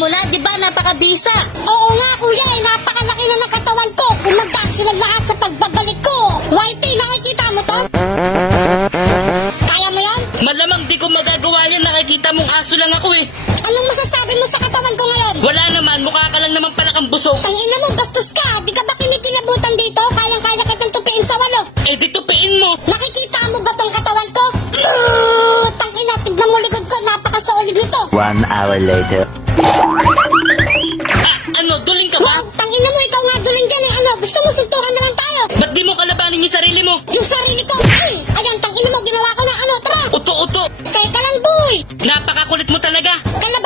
mo na, di ba napakabisa? Oo nga kuya, napakalaki na ng katawan ko. Umagda sila lahat sa pagbabalik ko. Whitey, nakikita mo to? Kaya mo yan? Malamang di ko magagawa yan, nakikita mong aso lang ako eh. Anong masasabi mo sa katawan ko ngayon? Wala naman, mukha ka lang naman pala kang busog. Tangina mo, gastos ka. Di ka ba kinikilabutan dito? Kayang-kaya kitang tupiin sa walo. Eh di tupiin mo. Nakikita mo ba tong katawan ko? Tangina, tignan mo likod ko. Napaka-solid nito. 1 hour later. Ano, duling ka ba? Wow, tangina mo, ikaw nga duling dyan eh. Ano, gusto mo suntukan na lang tayo? Ba't di mo kalabanin yung sarili mo? Yung sarili ko. Ayan, tangina mo, ginawa ko ng ano, tara. Uto-uto. Teka lang, boy. Napakakulit mo talaga. Kalabanin